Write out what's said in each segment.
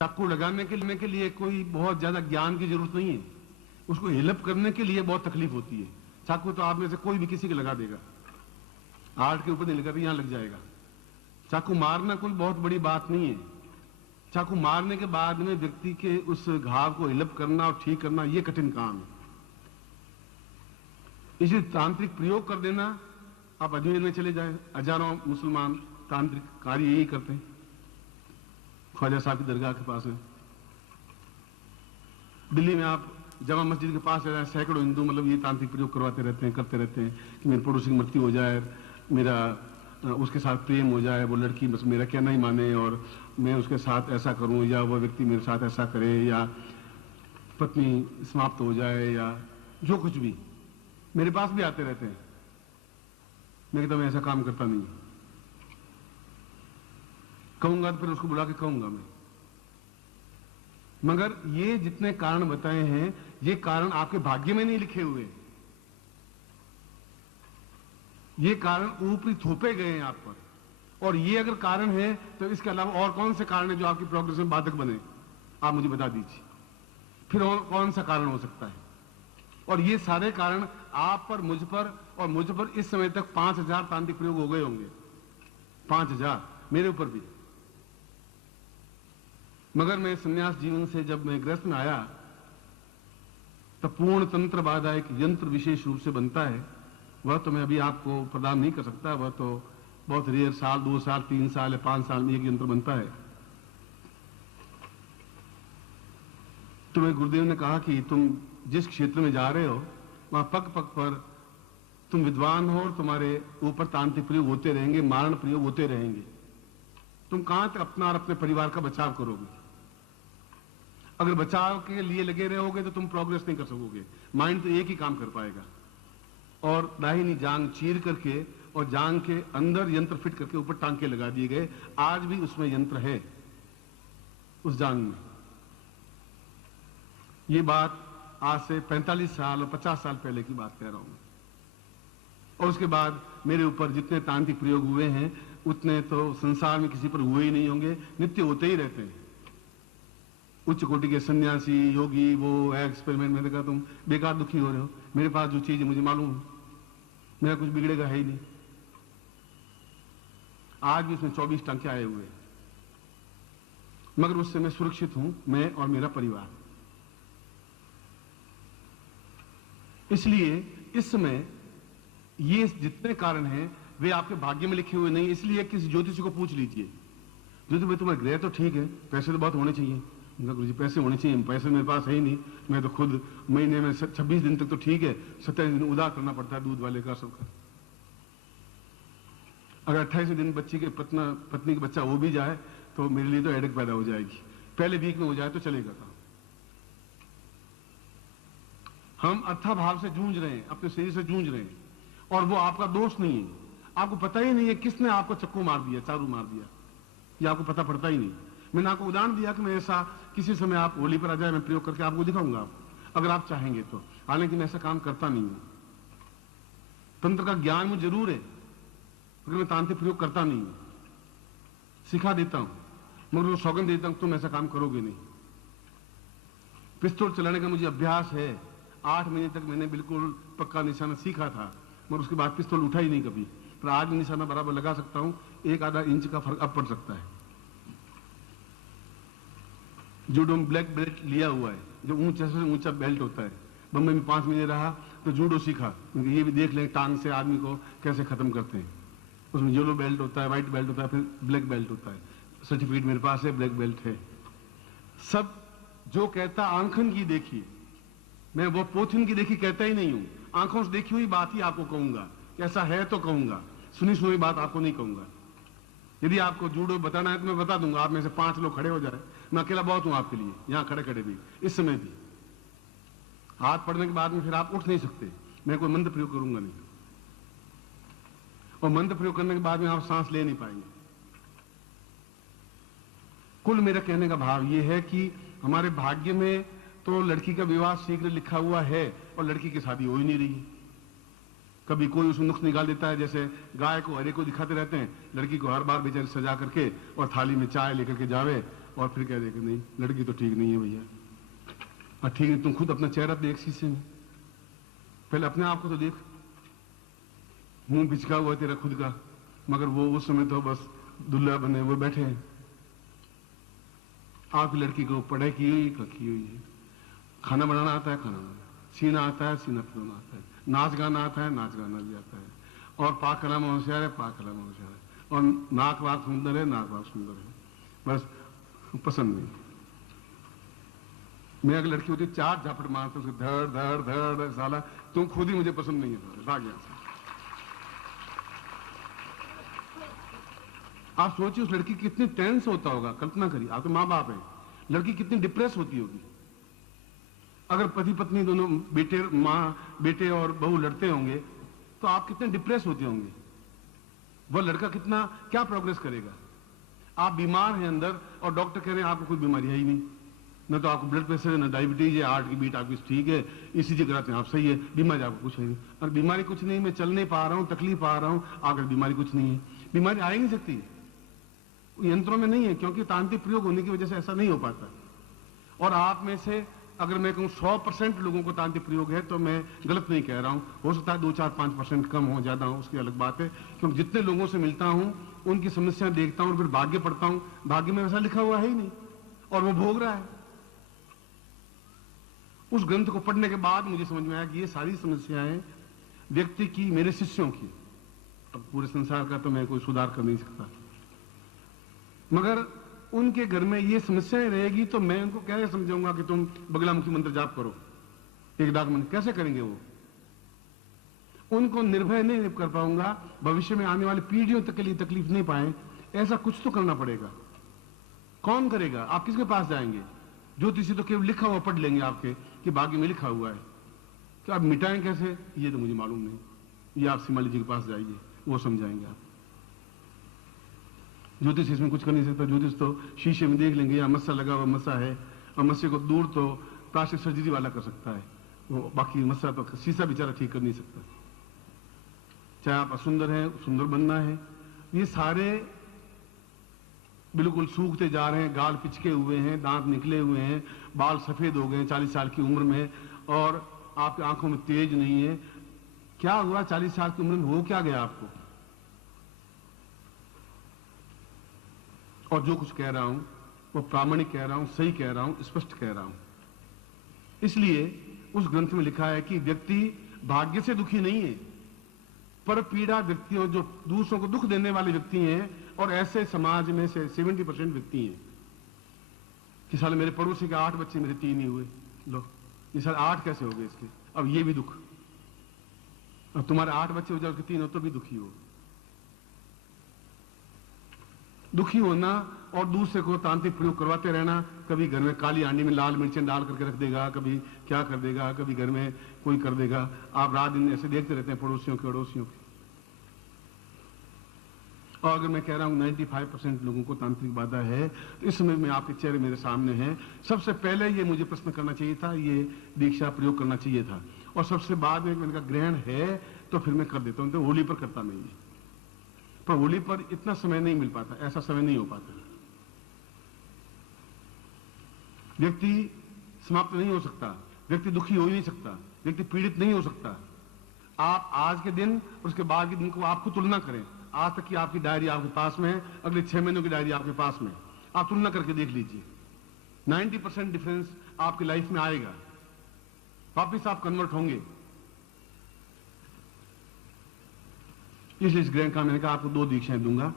चाकू लगाने के लिए कोई बहुत ज्यादा ज्ञान की जरूरत नहीं है, उसको हेल्प करने के लिए बहुत तकलीफ होती है। चाकू तो आप में से कोई भी किसी के लगा देगा, हार्ट के ऊपर नहीं लगा, यहां लग जाएगा। चाकू मारना कोई बहुत बड़ी बात नहीं है। चाकू मारने के बाद में व्यक्ति के उस घाव को हेल्प करना और ठीक करना, यह कठिन काम है। इसे तांत्रिक प्रयोग कर देना, आप अजमेर में चले जाएं, हजारों मुसलमान तांत्रिक कार्य यही करते हैं। ख्वाजा साहब की दरगाह के पास है। दिल्ली में आप जमा मस्जिद के पास है, सैकड़ों हिंदू मतलब ये तांत्रिक प्रयोग करवाते रहते हैं, करते रहते हैं कि मेरे पड़ोसी की मृत्यु हो जाए, मेरा उसके साथ प्रेम हो जाए, वो लड़की बस मेरा कहना ही माने और मैं उसके साथ ऐसा करूं, या वो व्यक्ति मेरे साथ ऐसा करे, या पत्नी समाप्त हो जाए, या जो कुछ भी। मेरे पास भी आते रहते हैं। मैं कहता मैं ऐसा काम करता नहीं, कहूंगा तो फिर उसको बुला के कहूंगा मैं। मगर ये जितने कारण बताए हैं, ये कारण आपके भाग्य में नहीं लिखे हुए, ये कारण ऊपरी थोपे गए हैं आप पर। और ये अगर कारण है तो इसके अलावा और कौन से कारण है जो आपकी प्रोग्रेस में बाधक बने, आप मुझे बता दीजिए। फिर और कौन सा कारण हो सकता है? और ये सारे कारण आप पर, मुझ पर और मुझ पर इस समय तक 5000 तांत्रिक प्रयोग हो गए होंगे, 5000 मेरे ऊपर भी। मगर मैं संन्यास जीवन से जब मैं गृहस्थ में आया, तब पूर्ण तंत्र बाधा एक यंत्र विशेष रूप से बनता है। वह तो मैं अभी आपको प्रदान नहीं कर सकता, वह तो बहुत रेयर, साल 2 साल 3 साल या 5 साल में एक यंत्र बनता है। तो मैं गुरुदेव ने कहा कि तुम जिस क्षेत्र में जा रहे हो वहां पग पग पर तुम विद्वान हो और तुम्हारे ऊपर तांत्रिक प्रयोग होते रहेंगे, मारण प्रयोग होते रहेंगे। तुम कहां तक अपना और अपने परिवार का बचाव करोगे? अगर बचाव के लिए लगे रहोगे तो तुम प्रोग्रेस नहीं कर सकोगे। माइंड तो एक ही काम कर पाएगा, और दाहिनी जांग चीर करके और जांग के अंदर यंत्र फिट करके ऊपर टांके लगा दिए गए। आज भी उसमें यंत्र है, उस जांग में। ये बात आज से 45 साल और 50 साल पहले की बात कह रहा हूं। और उसके बाद मेरे ऊपर जितने तांत्रिक प्रयोग हुए हैं उतने तो संसार में किसी पर हुए ही नहीं होंगे, नित्य होते ही रहते हैं। उच्च कोटि के सन्यासी, योगी, वो एक्सपेरिमेंट, मैंने कहा तुम बेकार दुखी हो रहे हो, मेरे पास जो चीज है मुझे मालूम है, मेरा कुछ बिगड़ेगा है ही नहीं। आज भी उसमें 24 टांके आए हुए हैं, मगर उससे मैं सुरक्षित हूं, मैं और मेरा परिवार। इसलिए इस समय ये जितने कारण हैं वे आपके भाग्य में लिखे हुए नहीं। इसलिए किसी ज्योतिषी को पूछ लीजिए, ज्योतिष भाई तुम्हारे ग्रह तो ठीक है, पैसे तो बहुत होने चाहिए। गुरु जी पैसे होने चाहिए, पैसे मेरे पास है ही नहीं, मैं तो खुद महीने में 26 दिन तक तो ठीक है, 27 दिन उधार करना पड़ता है दूध वाले का, सबका। अगर 28 दिन बच्ची के पत्नी का बच्चा हो भी जाए तो मेरे लिए तो हेडेक पैदा हो जाएगी। पहले वीक में हो जाए तो चलेगा काम। हम अर्थाभाव से जूझ रहे हैं, अपने शरीर से जूझ रहे हैं, और वो आपका दोष नहीं है। आपको पता ही नहीं है किसने आपको चक्कू मार दिया, चारू मार दिया, ये आपको पता पड़ता ही नहीं। मैंने आपको उदाहरण दिया कि मैं ऐसा किसी समय आप होली पर आ जाए, मैं प्रयोग करके आपको दिखाऊंगा, अगर आप चाहेंगे तो। हालांकि मैं ऐसा काम करता नहीं हूं। तंत्र का ज्ञान मुझे जरूर है, मगर मैं तांत्रिक प्रयोग करता नहीं हूं। सिखा देता हूं, मगर वो सौगंध देता हूं तुम ऐसा काम करोगे नहीं। पिस्तौल चलाने का मुझे अभ्यास है, 8 महीने तक मैंने बिल्कुल पक्का निशाना सीखा था, मगर उसके बाद पिस्तौल उठा ही नहीं कभी। पर आज भी निशाना बराबर लगा सकता हूं, 1-आधा इंच का फर्क अब पड़ सकता है। जूडो में ब्लैक बेल्ट लिया हुआ है, जो ऊंचा से ऊंचा बेल्ट होता है। बम्बई में 5 महीने रहा तो जूडो सीखा, क्योंकि ये भी देख लें टांग से आदमी को कैसे खत्म करते हैं। उसमें येलो बेल्ट होता है, व्हाइट बेल्ट होता है, फिर ब्लैक बेल्ट होता है। सर्टिफिकेट मेरे पास है, ब्लैक बेल्ट है। सब जो कहता आंखन की देखी, मैं वो पोथिन की देखी कहता ही नहीं हूं। आंखों से देखी हुई बात ही आपको कहूंगा, ऐसा है तो कहूंगा, सुनी सुनी बात आपको नहीं कहूंगा। यदि आपको जूडो बताना है तो मैं बता दूंगा, आप में से 5 लोग खड़े हो जाए, मैं अकेला बहुत हूं आपके लिए, यहां खड़े खड़े भी, इस समय भी। हाथ पड़ने के बाद में फिर आप उठ नहीं सकते, मैं कोई मंत्र प्रयोग करूंगा नहीं, और मंत्र प्रयोग करने के बाद में आप सांस ले नहीं पाएंगे। कुल मेरा कहने का भाव यह है कि हमारे भाग्य में तो लड़की का विवाह शीघ्र लिखा हुआ है और लड़की की शादी हो ही नहीं रही। कभी कोई उसमें नुक्स निकाल देता है, जैसे गाय को हरे को दिखाते रहते हैं, लड़की को हर बार बेचारे सजा करके और थाली में चाय लेकर के जावे और फिर कह दे कि नहीं लड़की तो ठीक नहीं है भैया। और ठीक है, तुम खुद अपना चेहरा देख शीशे में, पहले अपने आप को तो देख। मुंह बिचका हुआ तेरा खुद का, मगर वो उस समय तो बस दुल्हा बने वो बैठे हैं। आपकी लड़की को पढ़ाई की हुई है, खाना बनाना आता है, खाना बनाना, सीना आता है, सीना फिरना आता है, नाच गाना आता है, नाच गाना भी आता है, और पाक कलाम होशियार है, पाक कलाम होशियार है, और नाक वाक सुंदर है, नाक वाक सुंदर है, बस पसंद नहीं। मैं अगर लड़की होती 4 झापट मारते उसके धड़ धड़ धड़, साला तुम खुद ही मुझे पसंद नहीं है, भाग यहाँ से। आप सोचिए उस लड़की कितनी टेंस होता होगा, कल्पना करिए, आप तो माँ बाप हैं, लड़की कितनी डिप्रेस होती होगी। अगर पति पत्नी दोनों बेटे और बहू लड़ते होंगे तो आप कितने डिप्रेस होते होंगे, वह लड़का कितना क्या प्रोग्रेस करेगा। आप बीमार हैं अंदर और डॉक्टर कह रहे हैं आपको कोई बीमारी है ही नहीं, न तो आपको ब्लड प्रेशर है, न डायबिटीज है, हार्ट की बीट आपकी ठीक है, ईसीजी कराते हैं आप सही है, बीमारी आपको कुछ है नहीं। और बीमारी कुछ नहीं, मैं चल नहीं पा रहा हूं, तकलीफ आ रहा हूं, आकर बीमारी कुछ नहीं है। बीमारी आ ही नहीं सकती, यंत्रों में नहीं है, क्योंकि तांत्रिक प्रयोग होने की वजह से ऐसा नहीं हो पाता। और आप में से अगर मैं कहूं 100% लोगों को तांत्रिक प्रयोग है तो मैं गलत नहीं कह रहा हूं। हो सकता है 2-4-5% कम हो, ज्यादा हो, उसकी अलग बात है। क्योंकि जितने लोगों से मिलता हूं उनकी समस्या देखता हूं, फिर भाग्य पढ़ता हूं, भाग्य में वैसा लिखा हुआ है ही नहीं और वो भोग रहा है। उस ग्रंथ को पढ़ने के बाद मुझे समझ में आया कि ये सारी समस्याएं व्यक्ति की, मेरे शिष्यों की, अब पूरे संसार का तो मैं कोई सुधार कर नहीं सकता, मगर उनके घर में ये समस्याएं रहेगी तो मैं उनको कैसे समझाऊंगा कि तुम बगलामुखी मंत्र जाप करो, एक डाक मंत्र, कैसे करेंगे वो। उनको निर्भय नहीं कर पाऊंगा, भविष्य में आने वाली पीढ़ियों तक के लिए तकलीफ नहीं पाए, ऐसा कुछ तो करना पड़ेगा। कौन करेगा, आप किसके पास जाएंगे। ज्योतिषी तो केवल लिखा हुआ पढ़ लेंगे आपके कि भाग्य में लिखा हुआ है, तो आप मिटाएं कैसे ये तो मुझे मालूम नहीं। ये आप सिमाली जी के पास जाइए, वो समझाएंगे आप। ज्योतिष इसमें कुछ कर नहीं सकता, ज्योतिष तो शीशे में देख लेंगे, या मस्सा लगा हुआ मस्सा है, और मस्से को दूर तो प्लास्टिक सर्जरी वाला कर सकता है, वो बाकी मस्सा तो शीशा बेचारा ठीक कर नहीं सकता। चाहे आप असुंदर हैं, सुंदर बनना है, ये सारे बिल्कुल सूखते जा रहे हैं, गाल पिचके हुए हैं, दांत निकले हुए हैं, बाल सफेद हो गए 40 साल की उम्र में, और आपकी आंखों में तेज नहीं है। क्या हुआ 40 साल की उम्र में, हो क्या गया आपको। और जो कुछ कह रहा हूं वो प्रामाणिक कह रहा हूं, सही कह रहा हूं, स्पष्ट कह रहा हूं। इसलिए उस ग्रंथ में लिखा है कि व्यक्ति भाग्य से दुखी नहीं है, पर पीड़ा व्यक्तियों, जो दूसरों को दुख देने वाले व्यक्ति हैं, और ऐसे समाज में से 70% व्यक्ति हैं कि साल मेरे पड़ोसी के 8 बच्चे, मेरे 3 ही हुए, लो ये साल 8 कैसे हो गए इसके, अब ये भी दुख। अब तुम्हारे 8 बच्चे हो जाओ कि 3 हो तो भी दुखी हो। दुखी होना और दूसरे को तांत्रिक प्रयोग करवाते रहना, कभी घर में काली हांडी में लाल मिर्चें डाल करके रख देगा, कभी क्या कर देगा, कभी घर में कोई कर देगा। आप रात दिन ऐसे देखते रहते हैं पड़ोसियों के अड़ोसियों के। और अगर मैं कह रहा हूं 95% लोगों को तांत्रिक बाधा है, तो इस समय में आपके चेहरे मेरे सामने हैं। सबसे पहले ये मुझे प्रश्न करना चाहिए था, ये दीक्षा प्रयोग करना चाहिए था, और सबसे बाद में मैंने कहा ग्रहण है तो फिर मैं कर देता हूं, तो होली पर करता नहीं है। पर होली पर इतना समय नहीं मिल पाता, ऐसा समय नहीं हो पाता। व्यक्ति समाप्त नहीं हो सकता, व्यक्ति दुखी हो ही नहीं सकता, व्यक्ति पीड़ित नहीं हो सकता। आप आज के दिन और उसके बाद के दिन को आपको तुलना करें। आज तक की आपकी डायरी आपके पास में है, अगले 6 महीनों की डायरी आपके पास में, आप तुलना करके देख लीजिए। 90% डिफरेंस आपकी लाइफ में आएगा, वापिस आप कन्वर्ट होंगे। इसलिए इस ग्रहण का मैंने कहा आपको 2 दीक्षाएं दूंगा,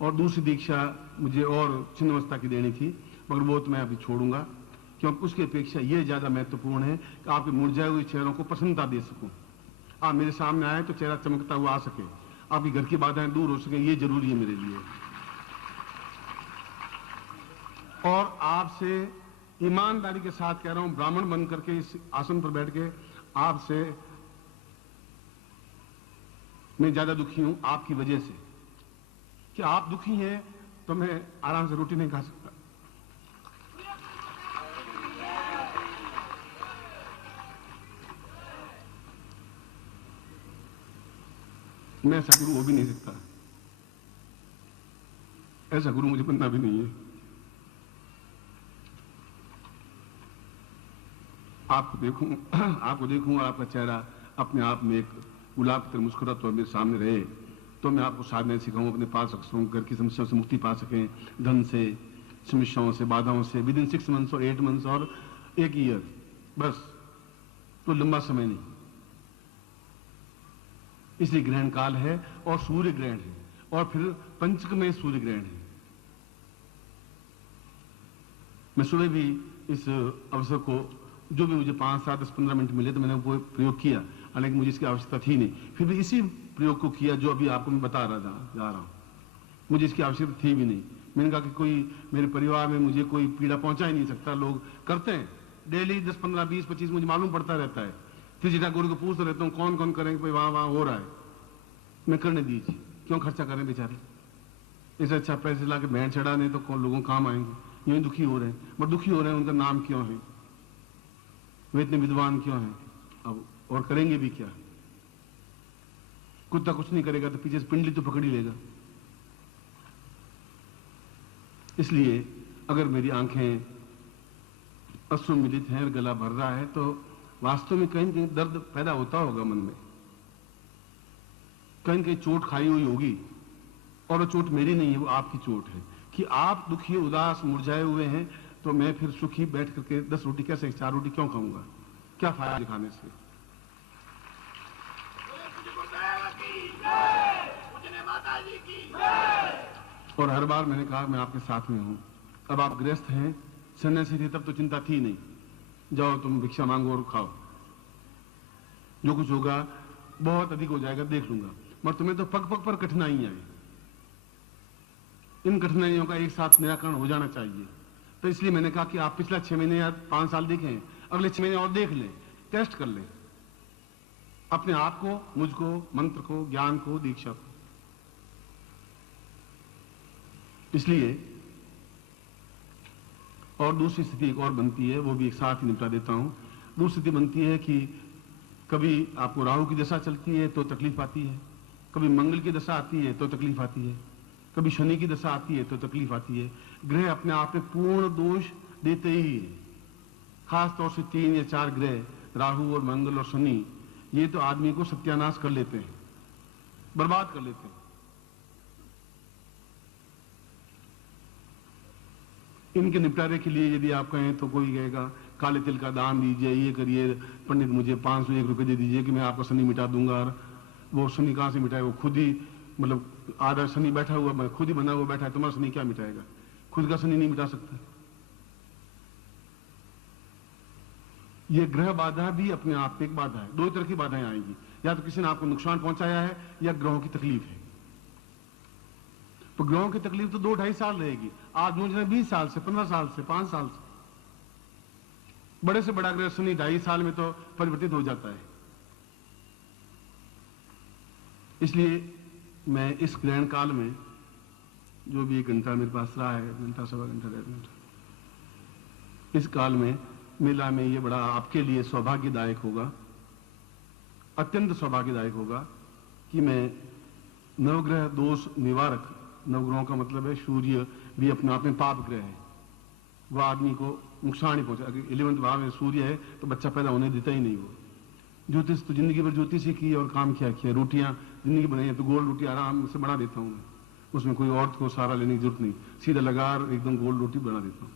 और दूसरी दीक्षा मुझे और छिन्नवस्था की देनी थी, मगर वो तो मैं अभी छोड़ूंगा, क्योंकि उसकी अपेक्षा ये ज्यादा महत्वपूर्ण है कि आपके मुरझाए हुए चेहरों को प्रसन्नता दे सकूं। आप मेरे सामने आए तो चेहरा चमकता हुआ आ सके, आपकी घर की बाधाएं दूर हो सके, ये जरूरी है मेरे लिए। और आपसे ईमानदारी के साथ कह रहा हूं, ब्राह्मण बन करके इस आसन पर बैठ के आपसे मैं ज्यादा दुखी हूं आपकी वजह से। कि आप दुखी हैं तो मैं आराम से रोटी नहीं खा सकता। मैं ऐसा गुरु हो भी नहीं सकता, ऐसा गुरु मुझे बनना भी नहीं है। आपको देखूं आपका चेहरा अपने आप में एक गुलाब की तरह मुस्कुराता हुआ मेरे सामने रहे, तो मैं आपको साधना सिखाऊं, अपने पास रख सकूं, घर की समस्याओं से मुक्ति पा सकें, धन से, समस्याओं से, बाधाओं से, विद इन 6 मंथ्स और 8 मंथ्स और 1 ईयर, बस, तो लंबा समय नहीं। इसलिए ग्रहण काल है और सूर्य ग्रहण है, और फिर पंचक में सूर्य ग्रहण है। मैं सुबह भी इस अवसर को, जो भी मुझे 5, 7, 10, 15 मिनट मिले तो मैंने वो प्रयोग किया, हालांकि मुझे इसकी आवश्यकता थी नहीं, फिर भी इसी प्रयोग को किया जो अभी आपको मैं बता रहा जा रहा हूं। मुझे इसकी आवश्यकता थी भी नहीं। मैंने कहा कि कोई मेरे परिवार में मुझे कोई पीड़ा पहुंचा ही नहीं सकता। लोग करते हैं डेली 10, 15, 20, 25, मुझे मालूम पड़ता रहता है। फिर जीटा गुरु को पूछता रहता हूँ कौन कौन करेंगे, भाई वहां हो रहा है, मैं करने दीजिए, क्यों खर्चा करें बेचारे, इससे अच्छा पैसे ला के भेंट चढ़ाने तो कौन लोगों काम आएंगे। यूं दुखी हो रहे हैं, बट दुखी हो रहे हैं, उनका नाम क्यों है, वे इतने विद्वान क्यों हैं, अब और करेंगे भी क्या। कुत्ता कुछ नहीं करेगा तो पीछे से पिंडली तो पकड़ ही लेगा। इसलिए अगर मेरी आंखें अश्रु मिलित हैं और गला भर रहा है तो वास्तव में कहीं कहीं दर्द पैदा होता होगा मन में, कहीं कहीं चोट खाई हुई होगी, और वो चोट मेरी नहीं है, वो आपकी चोट है कि आप दुखी, उदास, मुरझाए हुए हैं, तो मैं फिर सुखी बैठ करके 10 रोटी कैसे, 4 रोटी क्यों खाऊंगा, क्या फायदा खाने से। और हर बार मैंने कहा मैं आपके साथ में हूं। अब आप गृहस्थ हैं, सन्यासी थे तब तो चिंता थी नहीं, जाओ तुम भिक्षा मांगो और खाओ, जो कुछ होगा बहुत अधिक हो जाएगा देख लूंगा, मगर तुम्हें तो पग पग पर कठिनाइयां हैं, इन कठिनाइयों का एक साथ निराकरण हो जाना चाहिए। तो इसलिए मैंने कहा कि आप पिछला 6 महीने या 5 साल देखें, अगले 6 महीने और देख लें, टेस्ट कर लें अपने आप को, मुझको, मंत्र को, ज्ञान को, दीक्षा को। इसलिए और दूसरी स्थिति एक और बनती है, वो भी एक साथ ही निपटा देता हूं। दूसरी स्थिति बनती है कि कभी आपको राहु की दशा चलती है तो तकलीफ आती है, कभी मंगल की दशा आती है तो तकलीफ आती है, कभी शनि की दशा आती है तो तकलीफ आती है। ग्रह अपने आप में पूर्ण दोष देते ही है, खास तौर से 3 या 4 ग्रह, राहु और मंगल और शनि, ये तो आदमी को सत्यानाश कर लेते हैं, बर्बाद कर लेते हैं। इनके निपटारे के लिए यदि आप कहें तो कोई कहेगा काले तिल का दान दीजिए, ये करिए, पंडित मुझे 501 रुपए दे दीजिए कि मैं आपका शनि मिटा दूंगा। और वो शनि कहां से मिटाए, वो खुद ही, मतलब आधा शनि बैठा हुआ, मैं खुद ही बना हुआ बैठा है, तुम्हारा शनि क्या मिटाएगा, खुद का शनि नहीं मिटा सकता। ये ग्रह बाधा भी अपने आप में एक बाधा है। 2 तरह की बाधाएं आएंगी, या तो किसी ने आपको नुकसान पहुंचाया है या ग्रहों की तकलीफ है। तो ग्रहों की तकलीफ तो 2-2.5 साल रहेगी, आज मुझे 20 साल से, 15 साल से, 5 साल से। बड़े से बड़ा ग्रह शनि 2.5 साल में तो परिवर्तित हो जाता है। इसलिए मैं इस ग्रहण काल में, जो भी 1 घंटा मेरे पास रहा है, घंटा, सवा घंटा, 1.5 घंटा, इस काल में मेला में ये बड़ा आपके लिए सौभाग्यदायक होगा, अत्यंत सौभाग्यदायक होगा कि मैं नवग्रह दोष निवारक, नवग्रहों का मतलब है सूर्य भी अपने आप में पाप ग्रह है, वह आदमी को नुकसान ही पहुंचा। अगर 11वें भाव में सूर्य है तो बच्चा पैदा होने देता ही नहीं। वो ज्योतिष तो जिंदगी भर ज्योतिष ही की और काम क्या किया, रोटियां जिंदगी बनाई है तो गोल रोटी आराम से बना देता हूं मैं, उसमें कोई औरत को सहारा लेने की जरूरत नहीं, सीधा लगा एकदम गोल रोटी बना देता हूं।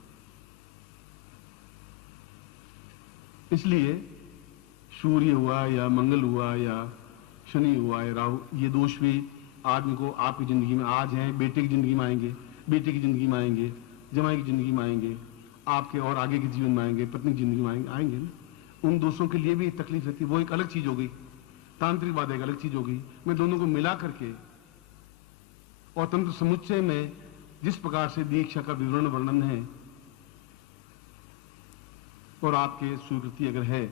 इसलिए सूर्य हुआ या मंगल हुआ या शनि हुआ या राहु, ये दोष भी आदमी को आपकी जिंदगी में आज हैं, बेटे की जिंदगी में आएंगे, बेटे की जिंदगी में आएंगे, जमाई की जिंदगी में आएंगे, आपके और आगे के जीवन में आएंगे, पत्नी की जिंदगी में आएंगे ना। उन दोषों के लिए भी तकलीफ रहती है, वो एक अलग चीज हो गई, तांत्रिक बात एक अलग चीज हो गई। मैं दोनों को मिला करके और तंत्र समुच्चय में जिस प्रकार से दीक्षा का विवरण वर्णन है और आपके स्वीकृति अगर है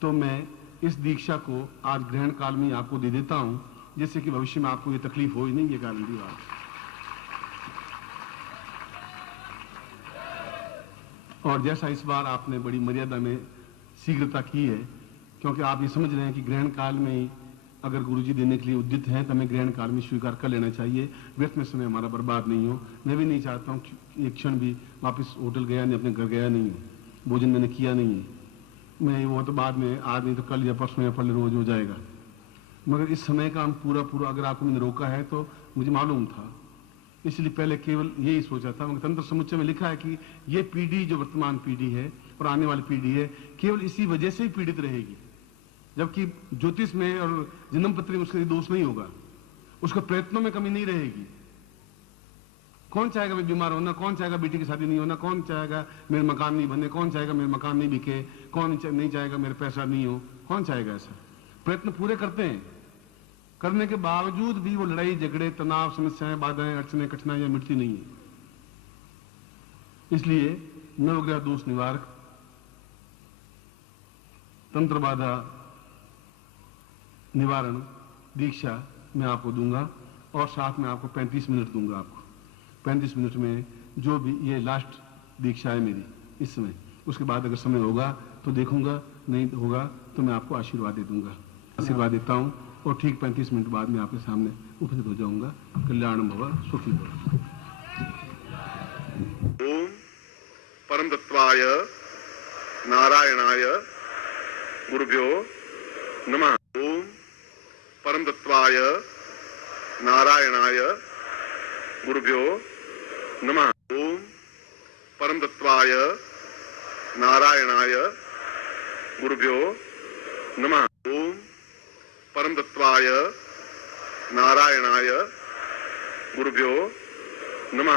तो मैं इस दीक्षा को आज ग्रहण काल में आपको दे देता हूं, जिससे कि भविष्य में आपको ये तकलीफ हो ही नहीं, ये गारंटी बात। और जैसा इस बार आपने बड़ी मर्यादा में शीघ्रता की है, क्योंकि आप ये समझ रहे हैं कि ग्रहण काल में ही अगर गुरुजी देने के लिए उद्यत हैं तो हमें ग्रहण काल में स्वीकार कर लेना चाहिए, व्यर्थ में समय हमारा बर्बाद नहीं हो। मैं भी नहीं चाहता हूँ कि एक क्षण भी वापस होटल गया नहीं, अपने घर गया नहीं हूँ, भोजन मैंने किया नहीं है, मैं वो तो बाद में, आज नहीं तो कल या परसों या पहले रोज हो जाएगा। मगर इस समय का हम पूरा अगर आपको मैंने रोका है तो मुझे मालूम था, इसलिए पहले केवल यही सोचा था। मगर तंत्र समुच्चय में लिखा है कि ये पीढ़ी जो वर्तमान पीढ़ी है और आने वाली पीढ़ी है केवल इसी वजह से ही पीड़ित रहेगी, जबकि ज्योतिष में और जन्म पत्री में उसका दोष नहीं होगा, उसका प्रयत्नों में कमी नहीं रहेगी। कौन चाहेगा मैं बीमार होना, कौन चाहेगा बेटी की शादी नहीं होना, कौन चाहेगा मेरे मकान नहीं बने, कौन चाहेगा मेरे मकान नहीं बिके, कौन नहीं चाहेगा मेरे पैसा नहीं हो, कौन चाहेगा ऐसा। प्रयत्न पूरे करते हैं, करने के बावजूद भी वो लड़ाई झगड़े तनाव समस्याएं बाधाएं अड़चने कठिनाइयां मिटती नहीं है। इसलिए नवग्रह दोष निवारक तंत्र बाधा निवारण दीक्षा मैं आपको दूंगा और साथ में आपको 35 मिनट दूंगा। आपको 35 मिनट में जो भी, ये लास्ट दीक्षा है मेरी इस समय, उसके बाद अगर समय होगा तो देखूंगा, नहीं होगा तो मैं आपको आशीर्वाद दे दूंगा। आशीर्वाद देता हूं और ठीक 35 मिनट बाद में आपके सामने उपस्थित हो जाऊंगा। कल्याण भव, सुखी भव। ओम परम तत्वाय नारायणाय गुरुभ्यो नमः। ओम परम तत्वाय नारायणाय गुरुभ्यो नमः। ओम परम तत्वाय नारायणाय गुरुभ्यो नमः। ओम परम तत्वाय नारायणाय गुरुभ्यो नमः।